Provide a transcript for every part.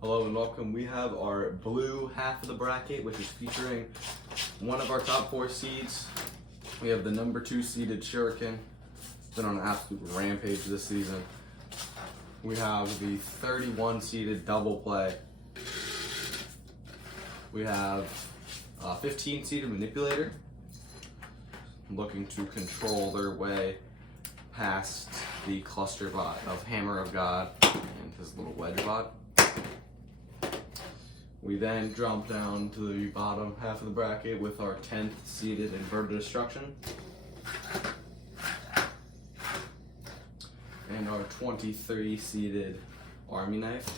Hello and welcome. We have our blue half of the bracket, which is featuring one of our top 4 seeds. We have the number 2 seeded Shuriken. Been on an absolute rampage this season. We have the 31 seeded Double Play. We have 15 seeded Manipulator, looking to control their way past the cluster bot of Hammer of God and his little wedge bot. We then jump down to the bottom half of the bracket with our 10th seeded Inverted Destruction and our 23 seeded Army Knife.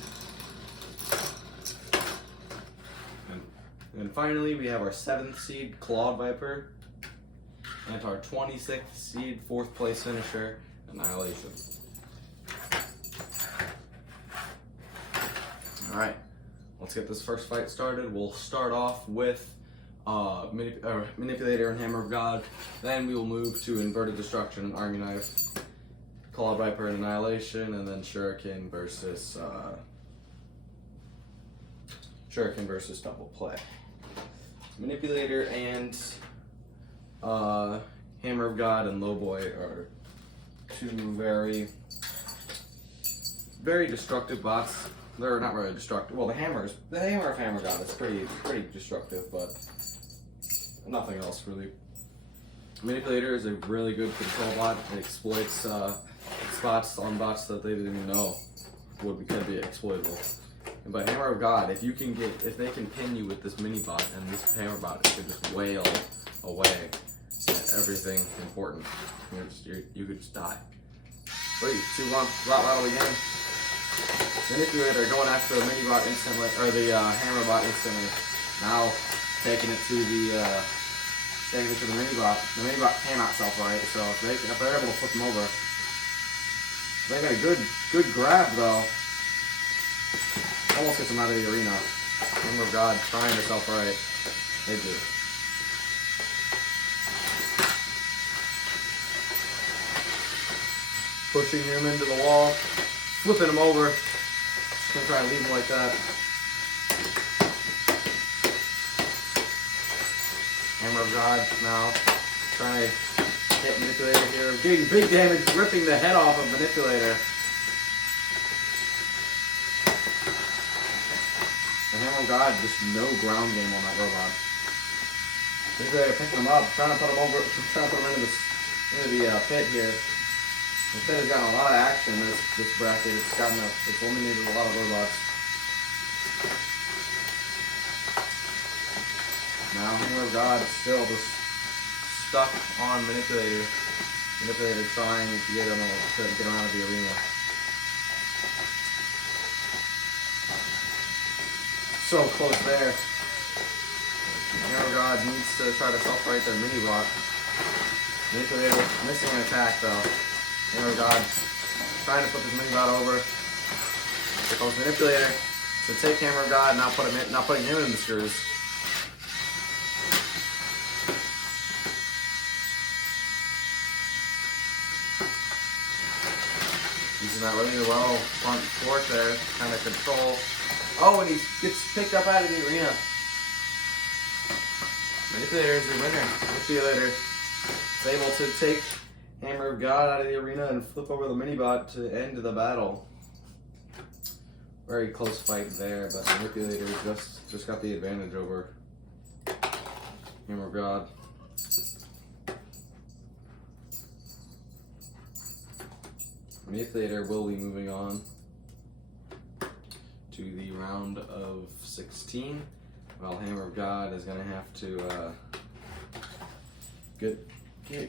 And finally, we have our 7th seed Clawed Viper and our 26th seed 4th place finisher Annihilation. Alright, let's get this first fight started. We'll start off with Manipulator and Hammer of God. Then we will move to Inverted Destruction and Army Knife, Clawed Viper and Annihilation, and then Shuriken versus Double Play. Manipulator and Hammer of God and Lowboy are two very destructive bots. They're not really destructive. Well, the Hammer of Hammer of God is pretty destructive, but nothing else really. Manipulator is a really good control bot. It exploits spots on bots that they didn't even know could be exploitable. But Hammer of God, if they can pin you with this mini bot and this Hammer bot, it could just wail away at everything important. You could just die. 3, 2, 1, bot battle again. Manipulator going after the mini bot instantly, or the Hammer bot instantly. Now taking it to the mini bot. The mini bot cannot self-right, so if they're able to flip them over, they got a good grab though. Almost gets him out of the arena. Hammer of God trying to self-right. They do. Pushing him into the wall, flipping him over. Just gonna try and leave him like that. Hammer of God now trying to hit Manipulator here. Getting big damage, ripping the head off of Manipulator. The Hammer of God, just no ground game on that robot. Manipulator picking him up, trying to put him into the pit here. The pit has gotten a lot of action in this bracket. It's eliminated a lot of robots. Now Hammer of God still just stuck on Manipulator. Manipulator trying to get him to get him out of the arena. So close there. Hammer of God needs to try to self-right their mini bot. Manipulator missing an attack though. Hammer of God trying to flip his mini bot over. Here comes Manipulator to take Hammer of God, not putting him in the screws. Using that really well front fork there, kind of control. Oh, and he gets picked up out of the arena. Manipulator is the winner. Manipulator is able to take Hammer of God out of the arena and flip over the mini-bot to end the battle. Very close fight there, but Manipulator just got the advantage over Hammer of God. Manipulator will be moving on to the round of 16, while Hammer of God is going to have to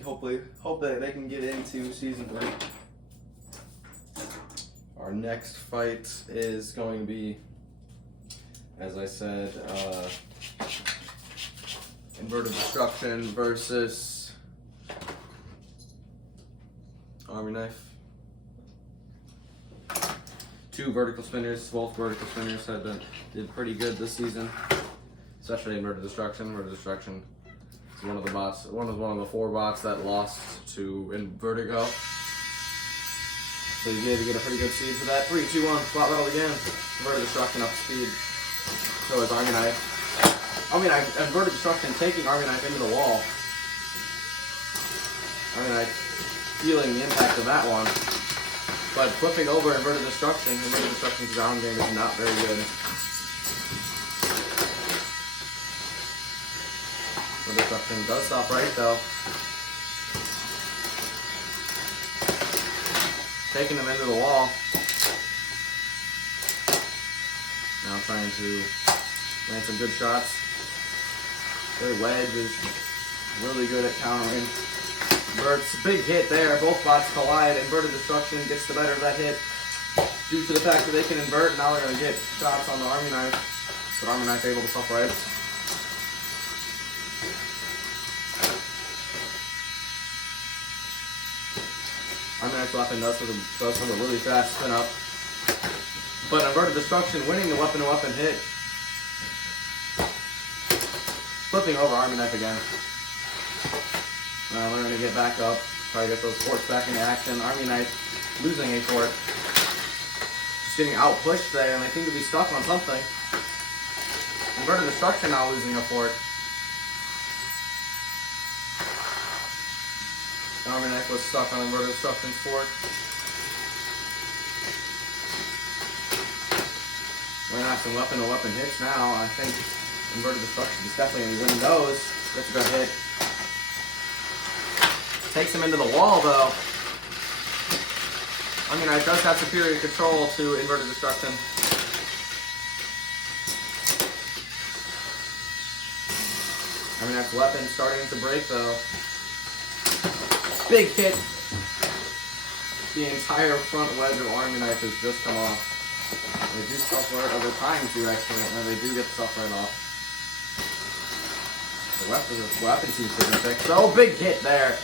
hope that they can get into Season 3. Our next fight is going to be, as I said, Inverted Destruction versus Army Knife. 2 vertical spinners. Both vertical spinners did pretty good this season, especially Inverted Destruction. Inverted Destruction is one of the 4 bots that lost to Vertigo. So you need to get a pretty good seed for that. 3, 2, 1, spot battle again. Inverted Destruction up to speed. So is Army Knife. Army Knife, Inverted Destruction taking Army Knife into the wall. Army Knife feeling the impact of that one. But flipping over Inverted Destruction's ground game is not very good. Inverted Destruction does stop right though. Taking him into the wall. Now trying to land some good shots. Their wedge is really good at countering. Bert's big hit there. Both bots collide. Inverted Destruction gets the better of that hit due to the fact that they can invert. Now they're going to get shots on the Army Knife. But Army Knife able to stop right. Army Knife's weapon does have a really fast spin up. But Inverted Destruction winning the weapon-to-weapon hit. Flipping over Army Knife again. Now they're going to get back up. Try to get those forts back into action. Army Knife losing a fort. Just getting out-pushed there, and they seem to be stuck on something. Inverted Destruction now losing a fort. Army Knife was stuck on Inverted Destruction's fort. We're going to have some weapon-to-weapon hits now. I think Inverted Destruction is definitely going to be winning those. That's a good hit. Takes him into the wall, though. Army Knife does have superior control to Inverted Destruction. Army Knife's weapon starting to break, though. Big hit. The entire front wedge of Army Knife has just come off. They do self-right, or they're trying to actually, and they do get the self-right off. The weapon seems to be fixed. Oh, big hit there.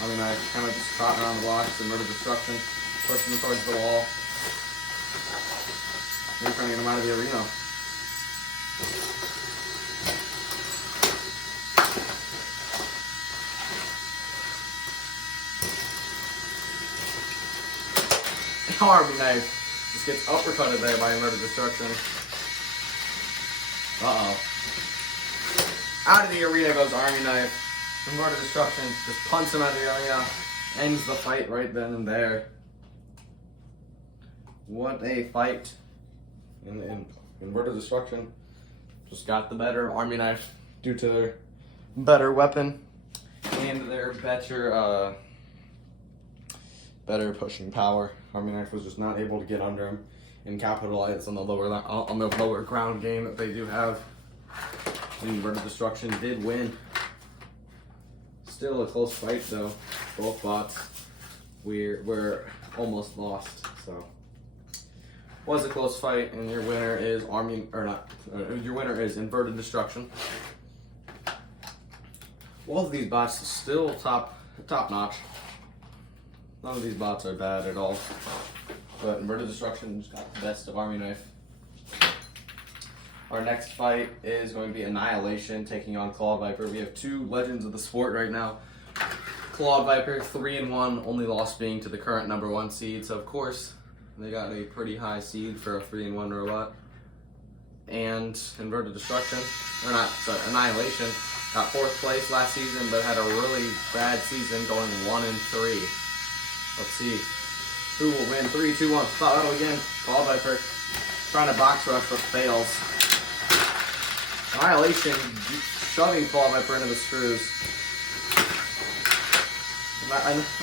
Army Knife kind of just caught around the blocks. Inverted Destruction, pushing them towards the wall. They're trying to get him out of the arena. Army Knife just gets uppercutted there by Inverted Destruction. Uh-oh. Out of the arena goes Army Knife. Inverted Destruction just punts him out of the arena. Ends the fight right then and there. What a fight. In Inverted Destruction just got the better of Army Knife due to their better weapon and their better pushing power. Army Knife was just not able to get under him and capitalize on the lower ground game that they do have. Inverted Destruction did win. Still a close fight though. Both bots were almost lost. So was a close fight, and your winner is your winner is Inverted Destruction. All of these bots still top notch. None of these bots are bad at all. But Inverted Destruction just got the best of Army Knife. Our next fight is going to be Annihilation taking on Clawed Viper. We have two legends of the sport right now. Clawed Viper 3-1, only loss being to the current #1 seed. So of course they got a pretty high seed for a 3-1 robot. And Inverted Destruction, Annihilation, got 4th place last season, but had a really bad season going 1-3. Let's see who will win. 3, 2, 1. Spot battle again. Clawed Viper trying to box rush, but fails. Annihilation shoving Clawed Viper into the screws.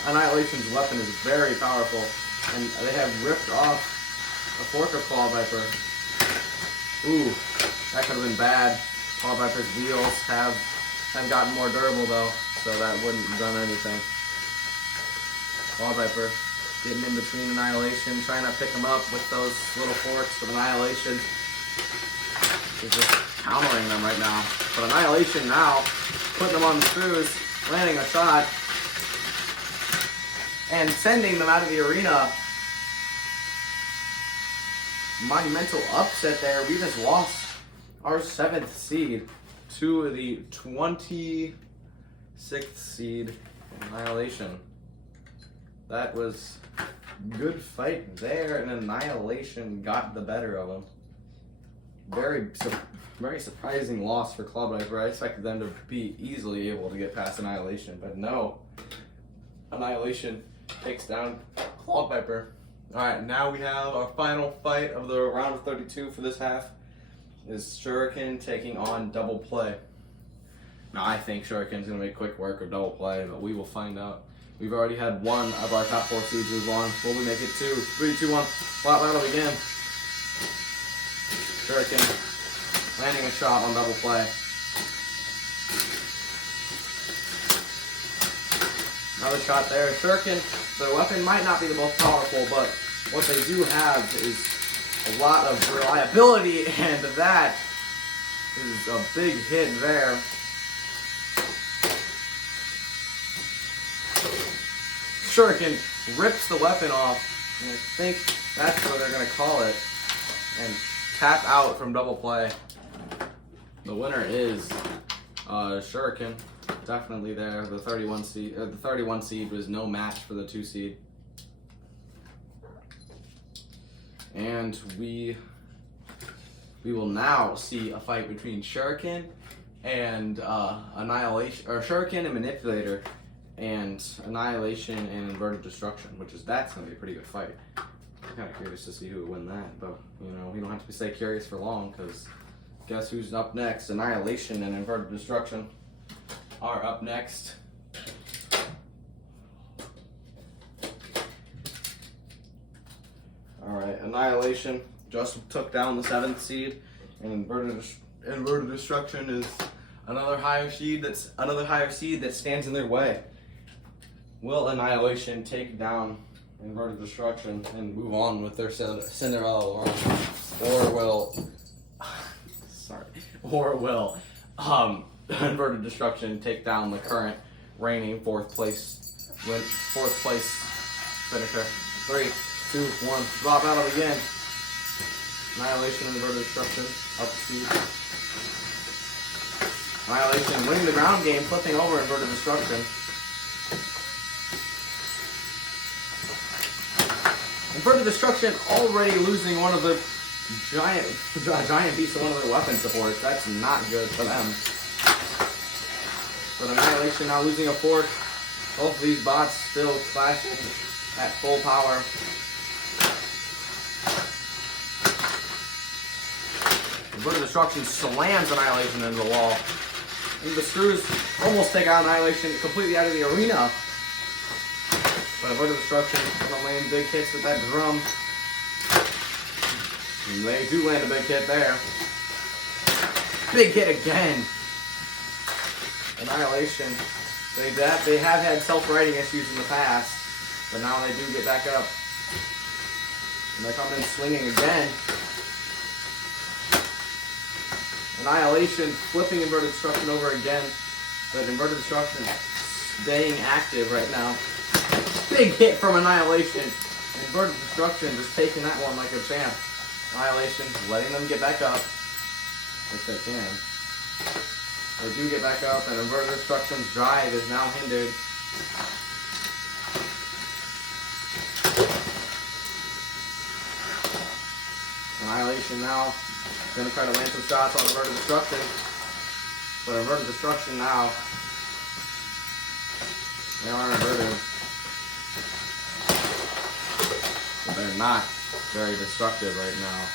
Annihilation's weapon is very powerful, and they have ripped off a fork of Clawed Viper. Ooh, that could have been bad. Clawed Viper's wheels have gotten more durable though, so that wouldn't have done anything. Clawed Viper getting in between Annihilation, trying to pick him up with those little forks, but Annihilation is just countering them right now. But Annihilation now putting them on the screws, landing a shot, and sending them out of the arena. Monumental upset there. We just lost our 7th seed to the 26th seed, Annihilation. that was good fight there, and Annihilation got the better of him. Very surprising loss for Claw Viper. I expected them to be easily able to get past Annihilation, but no. Annihilation takes down Claw Viper. Alright, now we have our final fight of the round of 32 for this half. Is Shuriken taking on Double Play. Now I think Shuriken's going to make quick work of Double Play, but we will find out. We've already had one of our top 4 seeds move on. Will we make it 2? 3, 2, 1. Flat battle begin. Shuriken landing a shot on Double Play. Another shot there. Shuriken, their weapon might not be the most powerful, but what they do have is a lot of reliability, and that is a big hit there. Shuriken rips the weapon off, and I think that's what they're going to call it, and tap out from Double Play. The winner is Shuriken. Definitely there. The 31 seed was no match for the 2 seed. And we will now see a fight between Shuriken and Annihilation, or Shuriken and Manipulator, and Annihilation and Inverted Destruction, that's gonna be a pretty good fight. I'm kind of curious to see who would win that, but you know, we don't have to stay curious for long, because guess who's up next? Annihilation and Inverted Destruction are up next. Alright, Annihilation just took down the 7th seed, and Inverted Destruction is another higher seed that stands in their way. Will Annihilation take down Inverted Destruction and move on with their Cinderella run? Or will Inverted Destruction take down the current reigning 4th place finisher? 3, 2, 1. Drop out of again. Annihilation and Inverted Destruction up seed. Annihilation winning the ground game, flipping over Inverted Destruction. Inverted Destruction already losing one of the giant beast of one of their weapon supports. That's not good for them. But Annihilation now losing a 4th. Both of these bots still clashing at full power. Inverted Destruction slams Annihilation into the wall. And the Screws almost take out Annihilation completely out of the arena. But Inverted Destruction gonna land big hits with that drum. And they do land a big hit there. Big hit again. Annihilation. They have had self-righting issues in the past, but now they do get back up. And they come in swinging again. Annihilation flipping Inverted Destruction over again, but Inverted Destruction staying active right now. Big hit from Annihilation. Inverted Destruction just taking that one like a champ. Annihilation letting them get back up, if they can. They do get back up, and Inverted Destruction's drive is now hindered. Annihilation now going to try to land some shots on Inverted Destruction. But Inverted Destruction now, they are inverted. But they're not very destructive right now.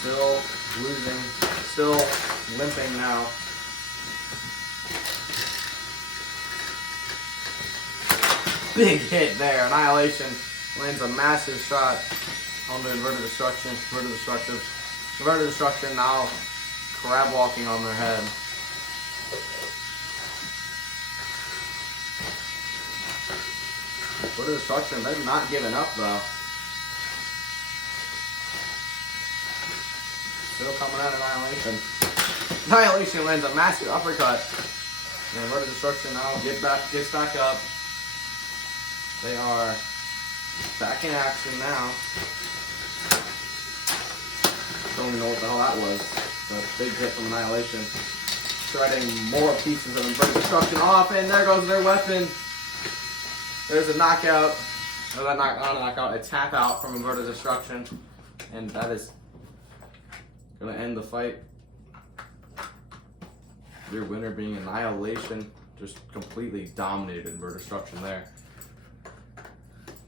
Still losing, still limping now. Big hit there. Annihilation lands a massive shot on the Inverted Destruction. Inverted Destruction now crab walking on their head. Inverted Destruction, they're not giving up though. Still coming at Annihilation. Annihilation lands a massive uppercut. And Inverted Destruction now gets back up. They are back in action now. Don't even know what the hell that was. But big hit from Annihilation. Shredding more pieces of Inverted Destruction off, and there goes their weapon. There's a knockout, not a knockout, a tap out from Inverted Destruction, and that is gonna end the fight. Your winner being Annihilation, just completely dominated Inverted Destruction there.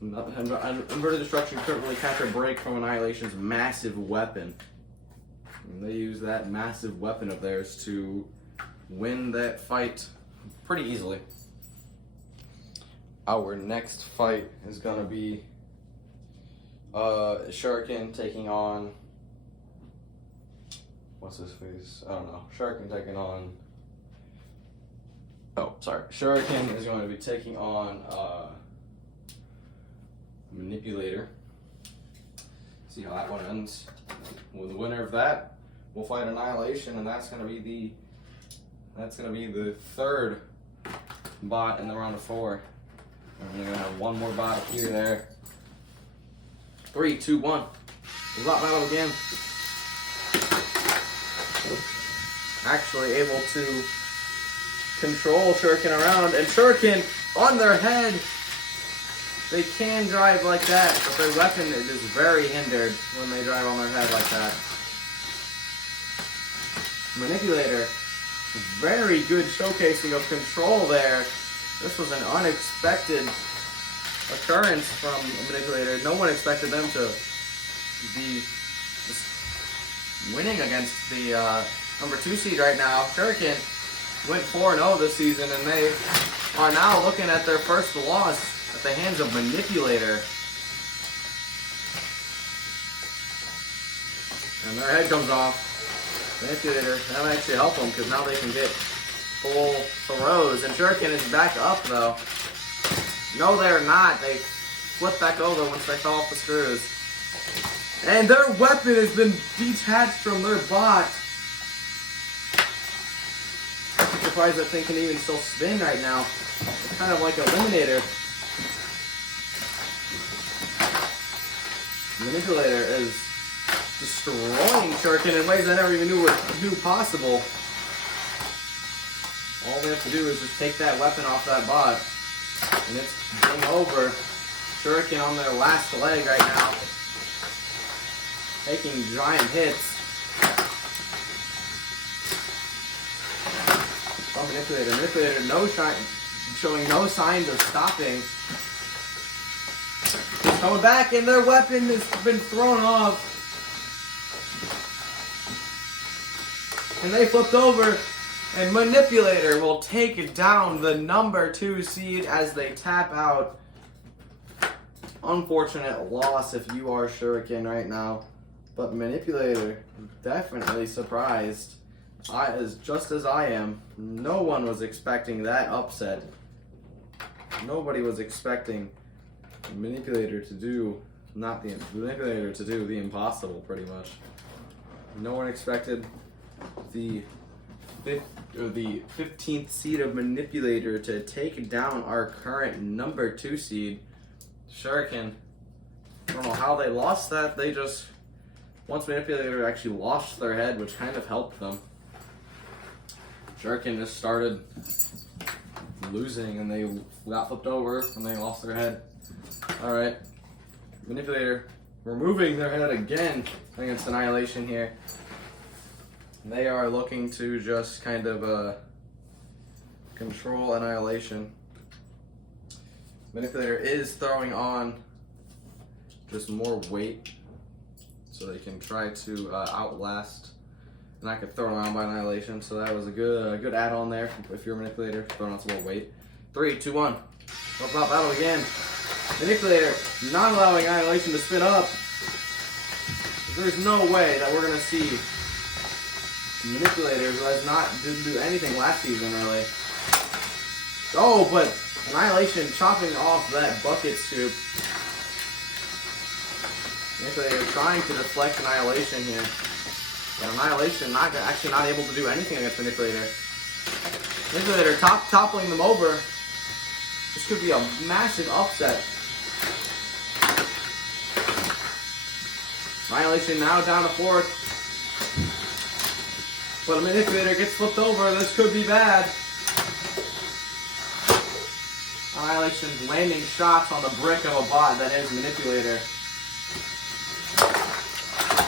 Inverted Destruction couldn't really catch a break from Annihilation's massive weapon. And they used that massive weapon of theirs to win that fight pretty easily. Our next fight is gonna be Shuriken taking on, what's his face? I don't know. Shuriken taking on, Shuriken is going to be taking on Manipulator. See how that one ends. Well, the winner of that will fight Annihilation, and that's gonna be the third bot in the round of 4. And we're gonna have one more bot here, there. 3, 2, 1. Bot battle again. Actually able to control Shuriken around, and Shuriken on their head. They can drive like that, but their weapon is very hindered when they drive on their head like that. Manipulator, very good showcasing of control there. This was an unexpected occurrence from Manipulator. No one expected them to be winning against the number 2 seed right now. Shuriken went 4-0 this season, and they are now looking at their first loss at the hands of Manipulator. And their head comes off. Manipulator, that might actually help them, because now they can get full throws. And Shuriken is back up, though. No, they're not. They flip back over once they fell off the screws. And their weapon has been detached from their bot. I'm surprised that thing can even still spin right now. It's kind of like Eliminator. Manipulator is destroying Shuriken in ways I never even knew possible. All they have to do is just take that weapon off that bot, and it's game over. Shuriken on their last leg right now, taking giant hits. Oh, Manipulator, showing no signs of stopping. Coming back, and their weapon has been thrown off. And they flipped over, and Manipulator will take down the number 2 seed as they tap out. Unfortunate loss if you are Shuriken right now. But Manipulator, definitely surprised. Just as I am. No one was expecting that upset. Nobody was expecting Manipulator to do the impossible, pretty much. No one expected the 15th seed of Manipulator to take down our current number 2 seed, Shuriken. I don't know how they lost that. They just, once Manipulator actually lost their head, which kind of helped them, Shuriken just started losing, and they got flipped over and they lost their head. Alright, Manipulator removing their head again against Annihilation here. They are looking to just kind of control Annihilation. Manipulator is throwing on just more weight so they can try to outlast. And I could throw it on by Annihilation, so that was a good add-on there if you're a Manipulator, throwing on some more weight. 3, 2, 1. Flip flop battle again. Manipulator not allowing Annihilation to spin up. There's no way that we're gonna see Manipulator, who didn't do anything last season really. Oh, but Annihilation chopping off that bucket scoop. Manipulator trying to deflect Annihilation here. But Annihilation actually not able to do anything against Manipulator. Manipulator toppling them over. This could be a massive upset. Annihilation now down to 4th. But a Manipulator gets flipped over. This could be bad. Annihilation landing shots on the brick of a bot that is Manipulator.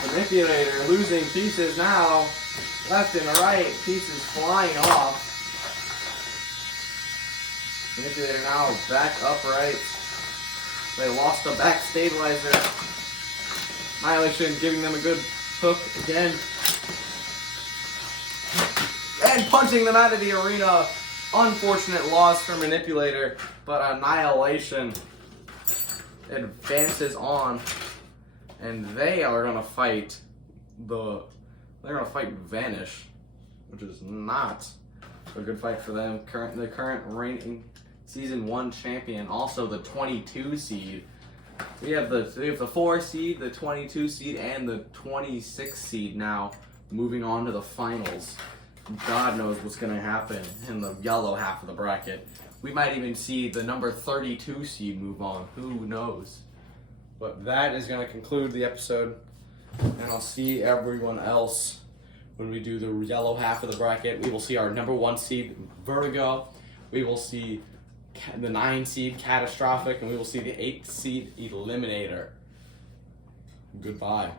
Manipulator losing pieces now. Left and right, pieces flying off. Manipulator now back upright. They lost the back stabilizer. Annihilation giving them a good hook again. And punching them out of the arena. Unfortunate loss for Manipulator, but Annihilation advances on. And they are gonna fight Vanish, which is not a good fight for them. The current reigning Season 1 champion, also the 22 seed. We have the 4 seed, the 22 seed, and the 26 seed now moving on to the finals. God knows what's gonna happen in the yellow half of the bracket. We might even see the number 32 seed move on. Who knows? But that is going to conclude the episode, and I'll see everyone else when we do the yellow half of the bracket. We will see our number 1 seed, Vertigo. We will see the 9 seed, Catastrophic, and we will see the 8 seed, Eliminator. Goodbye.